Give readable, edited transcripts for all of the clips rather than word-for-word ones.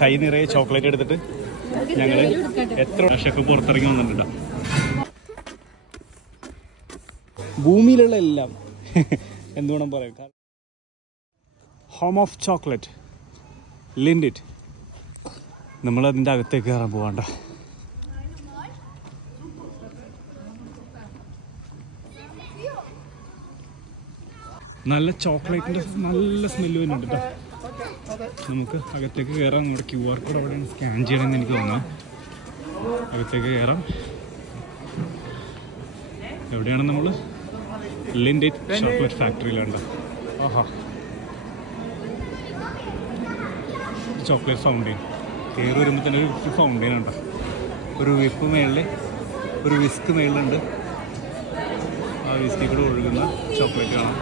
കൈ നിറയെ ചോക്ലേറ്റ് എടുത്തിട്ട് ഞങ്ങൾ എത്ര ഷെഫ് പുറത്തിറങ്ങി വന്നിട്ടുണ്ടോ. ഭൂമിയിലുള്ള എല്ലാം എന്തുവേണം പറയാം. Home of chocolate Lindt. നമ്മളതിൻ്റെ അകത്തേക്ക് കയറാൻ പോകണ്ട. നല്ല ചോക്ലേറ്റിൻ്റെ നല്ല സ്മെല്ല് വരുന്നുണ്ട് കേട്ടോ. നമുക്ക് അകത്തേക്ക് കയറാം. നമ്മുടെ QR കോഡ് അവിടെയാണ് സ്കാൻ ചെയ്യണമെന്ന് എനിക്ക് തോന്നാം. അകത്തേക്ക് കയറാം. എവിടെയാണ് നമ്മൾ? ലിൻഡിറ്റ് ചോക്ലേറ്റ് ഫാക്ടറിയിലുണ്ട്. ആഹാ, ചോക്ലേറ്റ് ഫൗണ്ടെയിൻ. കയറി വരുമ്പോൾ തന്നെ ഒരു ഫൗണ്ടെയിൻ ഉണ്ടോ. ഒരു വിപ്പ് മേളിൽ, ഒരു വിസ്ക് മേളിലുണ്ട്. ആ വിസ്കിൽ കൂടെ ഒഴുകുന്ന ചോക്ലേറ്റ് കാണാം.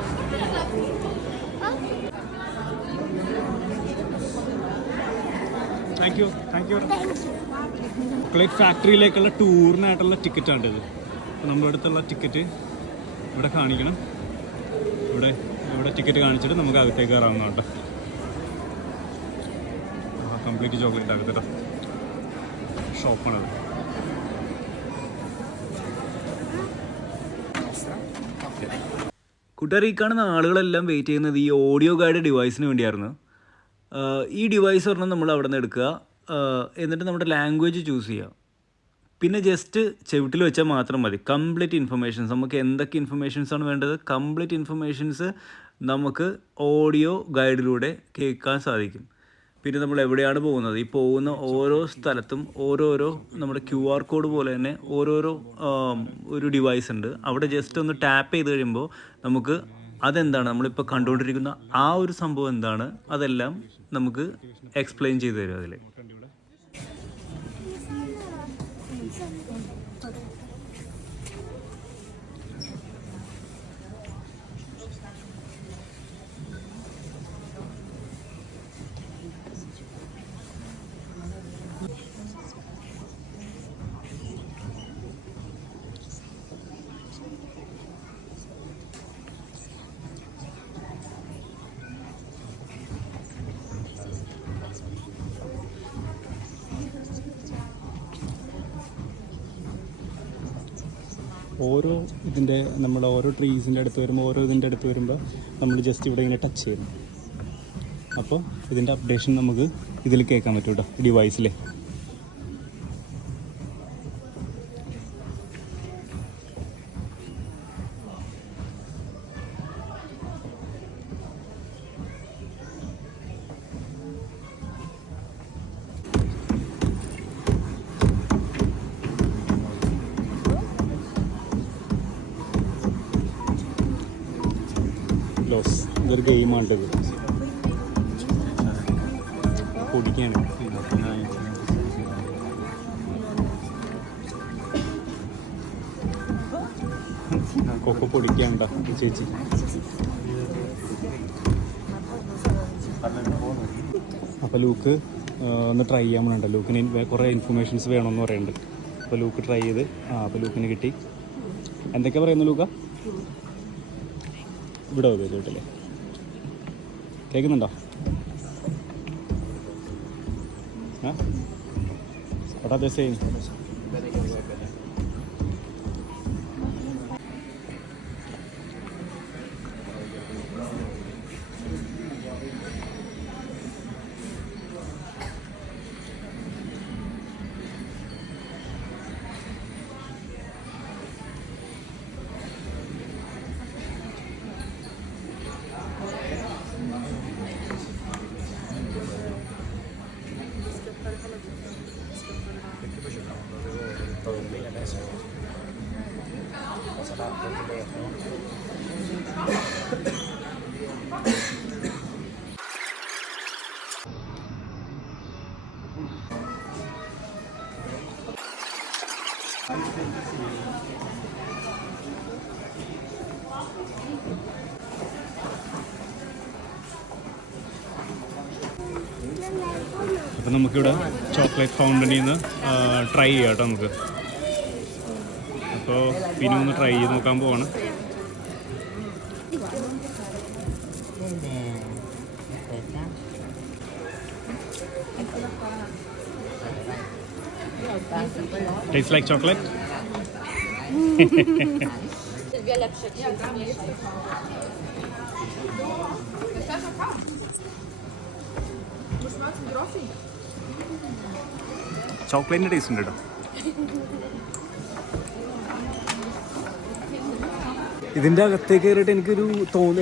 Thank you. ചോക്ലേറ്റ് ഫാക്ടറിയിലേക്കുള്ള ടൂറിനായിട്ടുള്ള ടിക്കറ്റാണ് ഇത്. അപ്പോൾ നമ്മുടെ അടുത്തുള്ള ടിക്കറ്റ് ഇവിടെ കാണിക്കണം. ഇവിടെ ടിക്കറ്റ് കാണിച്ചിട്ട് നമുക്ക് അകത്തേക്ക് കയറാവുന്ന കേട്ടോ. കംപ്ലീറ്റ് ചോക്ലേറ്റ് അകത്തേട്ടോ. ഷോപ്പാണത്. കൂട്ടുകാർ, ഈ കാണുന്ന ആളുകളെല്ലാം വെയിറ്റ് ചെയ്യുന്നത് ഈ ഓഡിയോ ഗൈഡ് ഡിവൈസിന് വേണ്ടിയായിരുന്നു. ഈ ഡിവൈസ് പറഞ്ഞാൽ നമ്മൾ അവിടെ നിന്ന് എടുക്കുക, എന്നിട്ട് നമ്മുടെ ലാംഗ്വേജ് ചൂസ് ചെയ്യുക. പിന്നെ ജസ്റ്റ് ചെവിട്ടിൽ വെച്ചാൽ മാത്രം മതി. കംപ്ലീറ്റ് ഇൻഫർമേഷൻസ്, നമുക്ക് എന്തൊക്കെ ഇൻഫർമേഷൻസാണ് വേണ്ടത്, കംപ്ലീറ്റ് ഇൻഫർമേഷൻസ് നമുക്ക് ഓഡിയോ ഗൈഡിലൂടെ കേൾക്കാൻ സാധിക്കും. പിന്നെ നമ്മൾ എവിടെയാണ് പോകുന്നത്, ഈ പോകുന്ന ഓരോ സ്ഥലത്തും ഓരോരോ നമ്മുടെ QR കോഡ് പോലെ തന്നെ ഓരോരോ ഒരു ഡിവൈസ് ഉണ്ട്. അവിടെ ജസ്റ്റ് ഒന്ന് ടാപ്പ് ചെയ്ത് കഴിയുമ്പോൾ നമുക്ക് അതെന്താണ് നമ്മളിപ്പോൾ കണ്ടുകൊണ്ടിരിക്കുന്ന ആ ഒരു സംഭവം എന്താണ്, അതെല്ലാം നമുക്ക് എക്സ്പ്ലെയിൻ ചെയ്ത് തരും അതിൽ. ഓരോ നമ്മൾ ഓരോ ട്രീസിൻ്റെ അടുത്ത് വരുമ്പോൾ, ഓരോ ഇതിൻ്റെ അടുത്ത് വരുമ്പോൾ നമ്മൾ ജസ്റ്റ് ഇവിടെ ഇങ്ങനെ ടച്ച് ചെയ്യണം. അപ്പോൾ ഇതിൻ്റെ അപ്ഡേഷൻ നമുക്ക് ഇതിൽ കേൾക്കാൻ പറ്റും കേട്ടോ, ഡിവൈസിൽ. ഇതൊരു ഗെയിമാണിത്. പൊടിക്കാണ്. കൊക്ക പൊടിക്കാണ്ട ചേച്ചി. അപ്പോൾ ലൂക്ക് ഒന്ന് ട്രൈ ചെയ്യാൻ വേണ്ട. ലൂക്കിന് കുറേ ഇൻഫർമേഷൻസ് വേണമെന്ന് പറയുന്നുണ്ട്. അപ്പോൾ ലൂക്ക് ട്രൈ ചെയ്ത് അപ്പോൾ ലൂക്കിന് കിട്ടി. എന്തൊക്കെയാണ് പറയുന്നത് ലൂക്ക? ഇവിടെ കേട്ടില്ലേ? കേൾക്കുന്നുണ്ടോ? What are they saying? അപ്പോൾ നമുക്കിവിടെ ചോക്ലേറ്റ് ഫൗണ്ടനിൽ നിന്ന് ട്രൈ ചെയ്യാം കേട്ടോ നമുക്ക്. അപ്പോൾ പിന്നെ ഒന്ന് ട്രൈ ചെയ്ത് നോക്കാൻ പോവാണ്. Tastes like chocolate? ചോക്ലേറ്റിൻ്റെ ടേസ്റ്റ് ഉണ്ട് കേട്ടോ. ഇതിൻ്റെ അകത്തേക്ക് കയറിയിട്ട് എനിക്കൊരു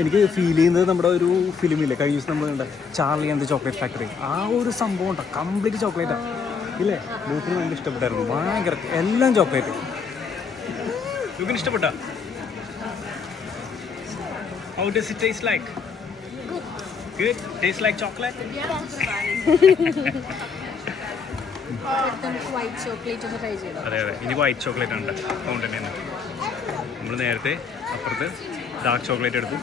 എനിക്ക് ഫീൽ ചെയ്യുന്നത് നമ്മുടെ ഒരു ഫിലിമില്ലേ കഴിഞ്ഞ ദിവസം നമ്മൾ കണ്ട Charlie and the chocolate factory, ആ ഒരു സംഭവം ഉണ്ടോ, കംപ്ലീറ്റ് ചോക്ലേറ്റാണ് ഇല്ലേ. ലൂക്കിന് ഭയങ്കര ഇഷ്ടപ്പെട്ടായിരുന്നു, ഭയങ്കര എല്ലാം ചോക്ലേറ്റ്. ലൂക്കിന് ഇഷ്ടപ്പെട്ടാ? How does it taste like? Good. Tastes like chocolate? White chocolate try ചെയ്തു. അതെ അതെ, ഇനി വൈറ്റ് ചോക്ലേറ്റ് ഉണ്ട് ഫൗണ്ടനിൽ നിന്ന്. നമ്മൾ നേരത്തെ അപ്പുറത്ത് ഡാർക്ക് ചോക്ലേറ്റ് എടുത്തു,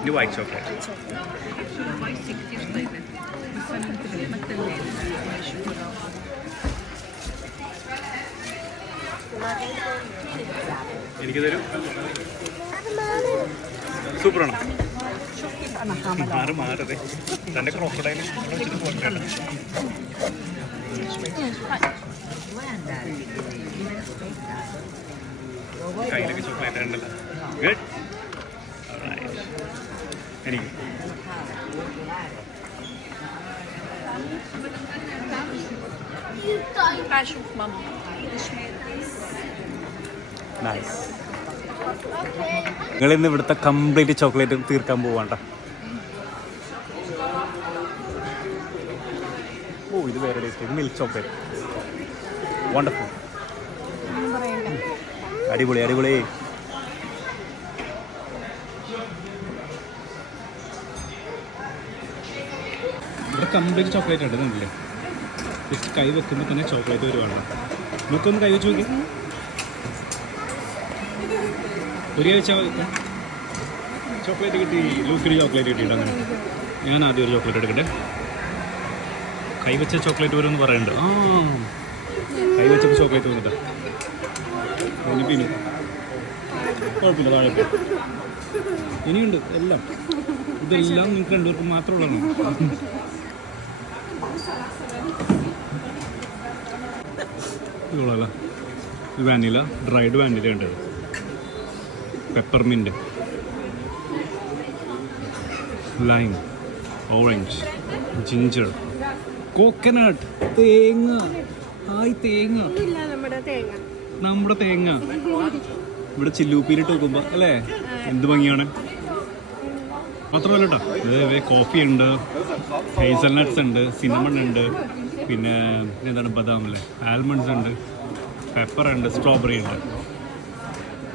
ഇനി വൈറ്റ് ചോക്ലേറ്റ്. എനിക്കിതൊരു സൂപ്പറാണോ? മാറതെ തൻ്റെ ക്രോക്കഡൈൽ വെച്ചിട്ട് പോകണ്ട. കയ്യിലൊക്കെ ചോക്ലേറ്റ് ഉണ്ടല്ലോ. ഗുഡ്. എനിക്ക് നൈസ്. നിങ്ങളിന്ന് ഇവിടുത്തെ കംപ്ലീറ്റ് ചോക്ലേറ്റ് തീർക്കാൻ പോവാണ്ട. ഓ ഇത് വേറെ ടേസ്റ്റ്. ഇത് മിൽക്ക് ചോക്ലേറ്റ്. വണ്ടർഫുൾ. അടിപൊളി അടിപൊളി. ഇവിടെ കംപ്ലീറ്റ് ചോക്ലേറ്റ് ഇടുന്നുണ്ടല്ലേ. ജസ്റ്റ് കൈ വെക്കുമ്പോൾ തന്നെ ചോക്ലേറ്റ് വരുവാണ്. നമുക്കൊന്ന് കൈ വെച്ച് നോക്കി. ഒരു കൈ വെച്ചാൽ ചോക്ലേറ്റ് കിട്ടി. ലൂക്കിന് ചോക്ലേറ്റ് കിട്ടിയിട്ട് അങ്ങനെ. ഞാൻ ആദ്യം ഒരു ചോക്ലേറ്റ് എടുക്കട്ടെ. കൈ വെച്ച ചോക്ലേറ്റ് വരുമെന്ന് പറയുന്നുണ്ട്. ആ കൈ വെച്ചപ്പോൾ ചോക്ലേറ്റ് വന്നിട്ടാ. ഇനി കുഴപ്പമില്ല, താഴെ ഇനിയുണ്ട് എല്ലാം. ഇതെല്ലാം നിങ്ങൾക്ക് രണ്ടുപേർക്കും മാത്രമുള്ളതാണ്. ഇതുകൊള്ളാം. വാനില, ഡ്രൈഡ് വാനില ഉണ്ട്, peppermint, lime, orange, ginger, coconut, തേങ്ങ. ഹായ് തേങ്ങ, നമ്മുടെ തേങ്ങ. ഇവിടെ ചില്ലൂപ്പിയിലിട്ട് നോക്കുമ്പോൾ അല്ലേ എന്ത് ഭംഗിയാണ്. മാത്രമല്ല കേട്ടോ, ഇത് കോഫി ഉണ്ട്, ഹേസൽനട്ട്സ് ഉണ്ട്, സിനമൺ ഉണ്ട്, പിന്നെ എന്താണ് ബദാം അല്ലേ, ആൽമണ്ട്സ് ഉണ്ട്, പെപ്പർ ഉണ്ട്, സ്ട്രോബെറി ഉണ്ട്.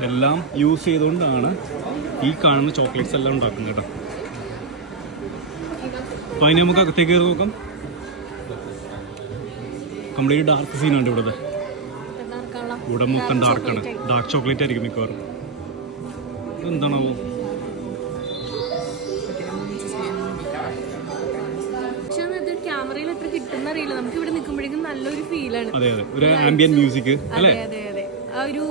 എല്ലാം യൂസ് ചെയ്തുകൊണ്ടാണ് ഈ കാണുന്ന ചോക്ലേറ്റ്സ് എല്ലാം ഉണ്ടാക്കുന്നത് കേട്ടോ. അപ്പോൾ അതിന് നമുക്ക് അകത്തേക്ക് കയറി നോക്കാം. കംപ്ലീറ്റ് ഡാർക്ക് സീനുണ്ട് ഇവിടുത്തെ. ഇവിടെ മൊത്തം ഡാർക്കാണ്. ഡാർക്ക് ചോക്ലേറ്റ് ആയിരിക്കും മിക്കവാറും. എന്താണാവോ? ക്യാമറയിൽ എത്ര കിട്ടുന്ന അറിയില്ല. നമുക്ക് ഇവിടെ നിൽക്കുമ്പോഴേക്കും നല്ലൊരു ഫീലാണ്. അതെ അതെ, ഒരു ആംബിയന്റ് മ്യൂസിക് അല്ലേ. അതെ അതെ, ആ ഒരു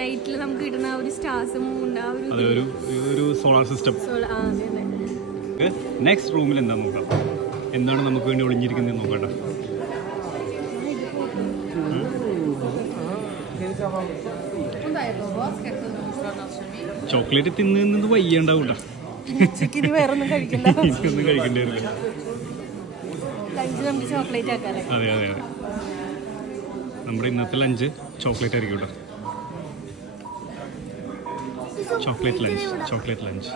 നൈറ്റിൽ നമുക്ക് കിട്ടുന്ന ആ ഒരു സ്റ്റാർസും ഒരു സോളാർ സിസ്റ്റം. നെക്സ്റ്റ് റൂമിൽ എന്താ നോക്കാം, എന്താണ് നമുക്ക് വേണ്ടി ഒളിഞ്ഞിരിക്കുന്നത് നോക്കട്ടെ. ചോക്ലേറ്റ് തിന്നത് വയ്യണ്ടാവൂട്ട. വേറൊന്നും കഴിക്കണ്ട. ഒന്നും കഴിക്കേണ്ടി വരില്ല. അതെ അതെ അതെ, നമ്മുടെ ഇന്നത്തെ ലഞ്ച് ചോക്ലേറ്റ് ആയിരിക്കും കേട്ടോ. Chocolate lunch.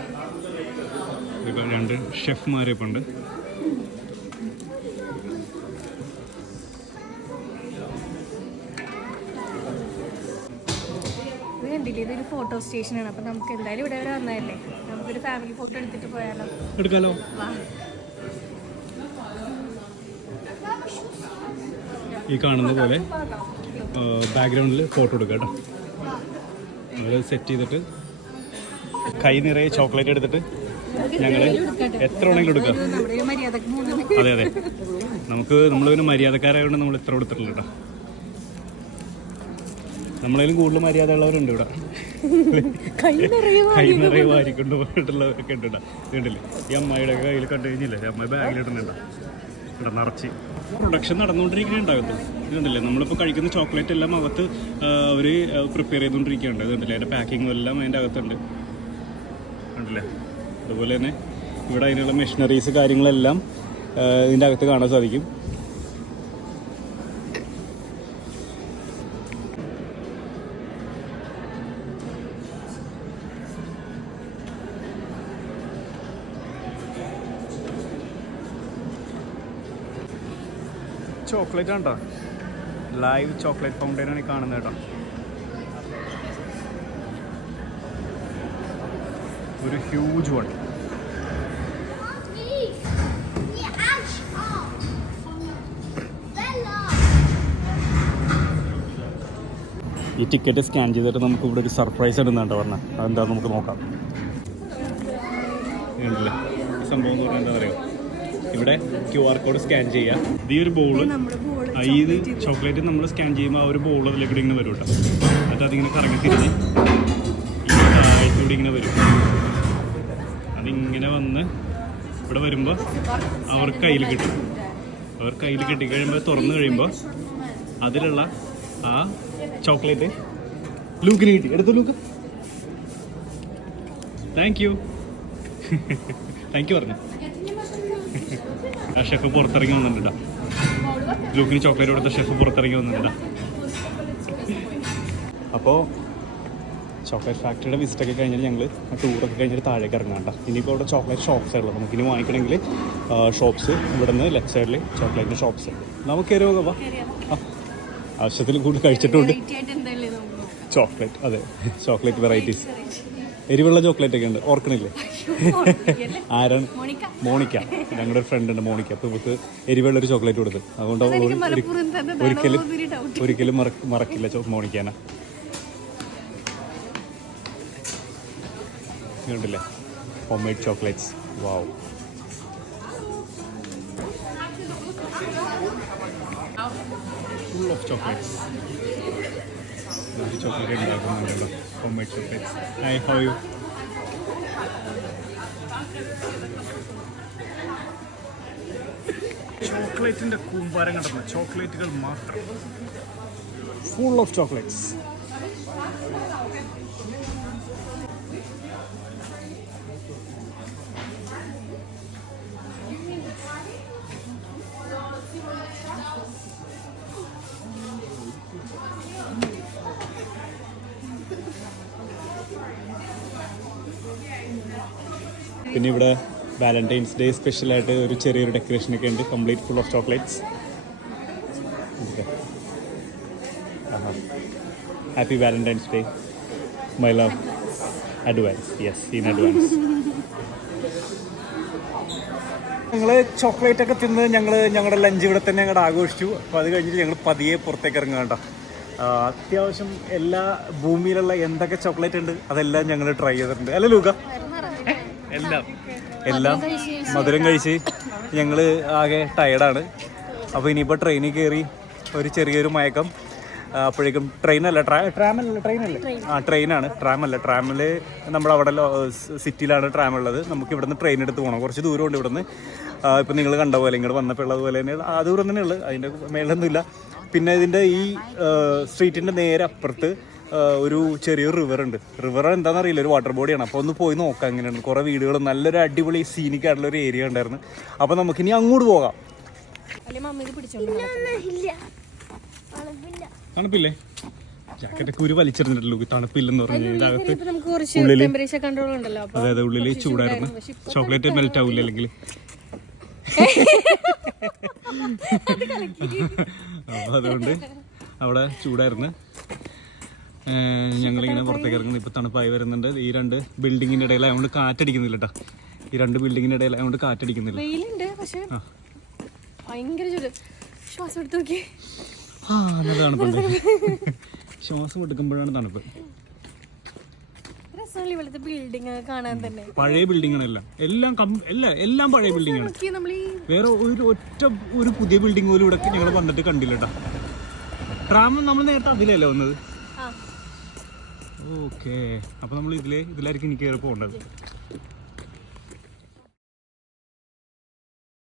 ഇപ്പോൾ 2 ഷെഫ്മാരെ ഇപ്പോൾ ഉണ്ട്. ഇതൊരു ഫോട്ടോ സ്റ്റേഷനാണ്. അപ്പം നമുക്ക് എന്തായാലും ഇവിടെ വരെ വന്നതല്ലേ, നമുക്കൊരു ഫാമിലി ഫോട്ടോ എടുത്തിട്ട് പോയാലോ? എടുക്കാലോ. ഈ കാണുന്ന പോലെ ബാക്ക്ഗ്രൗണ്ടിൽ ഫോട്ടോ എടുക്കാം കേട്ടോ. അത് സെറ്റ് ചെയ്തിട്ട് കൈ നിറയെ ചോക്ലേറ്റ് എടുത്തിട്ട് ഞങ്ങൾ എത്ര വേണമെങ്കിലും എടുക്കാം. അതെ അതെ, നമ്മളിങ്ങനെ മര്യാദക്കാരായതുകൊണ്ട് നമ്മൾ എത്ര കൊടുത്തിട്ടില്ല കേട്ടോ. നമ്മളതിലും കൂടുതൽ മര്യാദ ഉള്ളവരുണ്ട് ഇവിടെ. കൈ നിറയെ വാരിക്കൊണ്ട് പോയിട്ടുള്ളവരൊക്കെ ഉണ്ട് കേട്ടോ. കണ്ടില്ലേ, ഈ അമ്മായിയുടെ കയ്യിൽ കണ്ടു കഴിഞ്ഞില്ലേ, അമ്മായി ബാഗിലിടുന്നുണ്ടോ. ഇവിടെ നിറച്ച് പ്രൊഡക്ഷൻ നടന്നുകൊണ്ടിരിക്കുന്നുണ്ടാകത്തു. ഇതുണ്ടല്ലേ നമ്മളിപ്പോൾ കഴിക്കുന്ന ചോക്ലേറ്റ് എല്ലാം അകത്ത് അവർ പ്രിപ്പയർ ചെയ്തുകൊണ്ടിരിക്കുകയുണ്ട്. ഇതുണ്ടല്ലേ അതിൻ്റെ പാക്കിങ്ങും എല്ലാം അതിൻ്റെ അകത്തുണ്ട് ഉണ്ടല്ലേ. അതുപോലെ തന്നെ ഇവിടെ അതിനുള്ള മെഷീനറീസ് കാര്യങ്ങളെല്ലാം ഇതിൻ്റെ അകത്ത് കാണാൻ സാധിക്കും. ചോക്ലേറ്റ് ആണ് കേട്ടോ, ലൈവ് ചോക്ലേറ്റ് ഫൗണ്ടൈനാണ് ഈ കാണുന്നത് കേട്ടോ. ഒരു ഹ്യൂജ് വൺ. ഈ ടിക്കറ്റ് സ്കാൻ ചെയ്തിട്ട് നമുക്ക് ഇവിടെ ഒരു സർപ്രൈസ് ഇടുന്നുണ്ടോ പറഞ്ഞാൽ അതെന്താണെന്ന് നമുക്ക് നോക്കാം. ഉണ്ടല്ലേ ഈ സംഭവം എന്ന് പറഞ്ഞാൽ എന്താ പറയുക, ഇവിടെ QR കോഡ് സ്കാൻ ചെയ്യുക. ഈ ഒരു ബോള് ഇത് ചോക്ലേറ്റ് നമ്മൾ സ്കാൻ ചെയ്യുമ്പോൾ ആ ഒരു ബോൾ അതിലേക്ക് ഇങ്ങനെ വരും കേട്ടോ. എന്നിട്ട് അതിങ്ങനെ കറങ്ങി തിരിഞ്ഞ് ഈ താഴത്തൂടെ ഇങ്ങനെ വരും. അതിങ്ങനെ വന്ന് ഇവിടെ വരുമ്പോൾ അവർക്ക് കയ്യിൽ കിട്ടും. അവർക്ക് കയ്യിൽ കിട്ടിക്കഴിയുമ്പോൾ തുറന്നു കഴിയുമ്പോൾ അതിലുള്ള ആ ചോക്ലേറ്റ് ലൂക്കിന് കിട്ടി. എടുത്തു Luke. Thank you thank you പറഞ്ഞു. ആ ഷെഫ് പുറത്തിറങ്ങി വന്നിട്ടുണ്ടാ. ലൂക്കിന് ചോക്ലേറ്റ് കൊടുത്ത ഷെഫ് പുറത്തിറങ്ങി വന്നിട്ടുണ്ടാ. അപ്പോൾ ചോക്ലേറ്റ് ഫാക്ടറിയുടെ വിസിറ്റൊക്കെ കഴിഞ്ഞാൽ ഞങ്ങൾ ടൂറൊക്കെ കഴിഞ്ഞിട്ട് താഴേക്ക് ഇറങ്ങാം കേട്ടോ. ഇനിയിപ്പോൾ ഇവിടെ ചോക്ലേറ്റ് ഷോപ്സ് ഉള്ളത് നമുക്കിനി വാങ്ങിക്കണമെങ്കിൽ ഷോപ്സ് ഇവിടെ നിന്ന് ലെഫ്റ്റ് സൈഡിൽ ചോക്ലേറ്റിൻ്റെ ഷോപ്സ് നമുക്ക് കയറി പോകാം. ആ ആവശ്യത്തിൽ കൂടുതൽ കഴിച്ചിട്ടുണ്ട് ചോക്ലേറ്റ്. അതെ ചോക്ലേറ്റ് വെറൈറ്റീസ്, എരിവുള്ള ചോക്ലേറ്റ് ഒക്കെ ഉണ്ട്. ഓർക്കണില്ലേ? ആരാണ്? മോണിക്ക. ഞങ്ങളുടെ ഒരു ഫ്രണ്ട് ഉണ്ട് മോണിക്ക. അപ്പോൾ ഇവർക്ക് എരിവുള്ളൊരു ചോക്ലേറ്റ് കൊടുത്ത്, അതുകൊണ്ട് ഒരിക്കലും മറക്കില്ല മോണിക്കാന. ഉണ്ടല്ലേ home made chocolates. Wow. Full of chocolates. Chocolate ഉണ്ടാക്കുന്നുണ്ടല്ലോ home made chocolates. Hi, how you? ചോക്ലേറ്റിൻ്റെ കൂമ്പാരം കണ്ടപ്പോൾ ചോക്ലേറ്റുകൾ മാത്രം. Full of chocolates. പിന്നെ ഇവിടെ വാലന്റൈൻസ് ഡേ സ്പെഷ്യലായിട്ട് ഒരു ചെറിയൊരു ഡെക്കറേഷനൊക്കെ ഉണ്ട്. Complete full of chocolates. Happy Valentine's day my love. Advance. Yes, in advance. ഞങ്ങൾ ചോക്ലേറ്റ് ഒക്കെ തിന്ന് ഞങ്ങളുടെ ലഞ്ച് ഇവിടെ തന്നെ ഞങ്ങളുടെ ആഘോഷിച്ചു. അപ്പോൾ അത് കഴിഞ്ഞിട്ട് ഞങ്ങൾ പതിയെ പുറത്തേക്ക് ഇറങ്ങുക കേട്ടോ. അത്യാവശ്യം എല്ലാ ഭൂമിയിലുള്ള എന്തൊക്കെ ചോക്ലേറ്റ് ഉണ്ട് അതെല്ലാം ഞങ്ങൾ ട്രൈ ചെയ്തിട്ടുണ്ട്. അല്ല ലൂക്ക? എല്ലാം മധുരം കഴിച്ച് ഞങ്ങൾ ആകെ ടയർഡാണ്. അപ്പോൾ ഇനിയിപ്പോൾ ട്രെയിനിൽ കയറി ഒരു ചെറിയൊരു മയക്കം. അപ്പോഴേക്കും ട്രെയിനല്ലേ ട്രാമിൽ നമ്മളവിടെ സിറ്റിയിലാണ് ട്രാം ഉള്ളത്. നമുക്ക് ഇവിടുന്ന് ട്രെയിൻ എടുത്ത് പോകണം. കുറച്ച് ദൂരമുണ്ട് ഇവിടുന്ന്. ഇപ്പം നിങ്ങൾ കണ്ട പോലെ ഇങ്ങോട്ട് വന്നപ്പോൾ ഉള്ളതുപോലെ തന്നെ ആ ദൂരം തന്നെ ഉള്ളു, അതിൻ്റെ മേളൊന്നുമില്ല. പിന്നെ ഇതിൻ്റെ ഈ സ്ട്രീറ്റിൻ്റെ നേരെ അപ്പുറത്ത് ഒരു ചെറിയൊരു റിവർ ഉണ്ട്. റിവർ എന്താണെന്ന് അറിയില്ല, ഒരു വാട്ടർ ബോഡിയാണ്. അപ്പോൾ ഒന്ന് പോയി നോക്കാം എങ്ങനെയാണ്. കുറേ വീടുകളും നല്ലൊരു അടിപൊളി സീനിക് ആയിട്ടുള്ള ഒരു ഏരിയ ഉണ്ടായിരുന്നു. അപ്പോൾ നമുക്കിനി അങ്ങോട്ട് പോകാം. തണുപ്പില്ലേ? ജാക്കറ്റ് കുരു വലിച്ചിരുന്നിട്ടല്ലോ. തണുപ്പില്ലെന്ന് പറഞ്ഞു ഇതിനകത്ത്. അതായത് ഉള്ളിൽ ചൂടായിരുന്നു. ചോക്ലേറ്റ് മെൽറ്റ് ആവില്ല അല്ലെങ്കിൽ. അപ്പോൾ അതുകൊണ്ട് അവിടെ ചൂടായിരുന്നു. ഞങ്ങളിങ്ങനെ പുറത്തേക്ക് ഇറങ്ങുന്നു. ഇപ്പോൾ തണുപ്പായി വരുന്നുണ്ട്. ഈ രണ്ട് ബിൽഡിങ്ങിൻ്റെ ഇടയിലായതുകൊണ്ട് കാറ്റടിക്കുന്നില്ല കേട്ടോ. ഈ രണ്ട് ബിൽഡിങ്ങിൻ്റെ ഇടയിലായതുകൊണ്ട് കാറ്റടിക്കുന്നില്ല. നല്ല തണുപ്പുണ്ട്. ശ്വാസം എടുക്കുമ്പോഴാണ് തണുപ്പ്. പഴയ ബിൽഡിങ്ങാണെല്ലാം. എല്ലാം പഴയ ബിൽഡിങ്ങാണ്. വേറെ ഒരു പുതിയ ബിൽഡിംഗ് പോലും ഇവിടെ ഞങ്ങൾ വന്നിട്ട് കണ്ടില്ല കേട്ടോ. ട്രാം നമ്മൾ നേരത്തെ അതിലല്ലേ വന്നത്. ഓക്കെ, അപ്പോൾ നമ്മൾ ഇതിലായിരിക്കും എനിക്ക് കയറി പോകേണ്ടത്.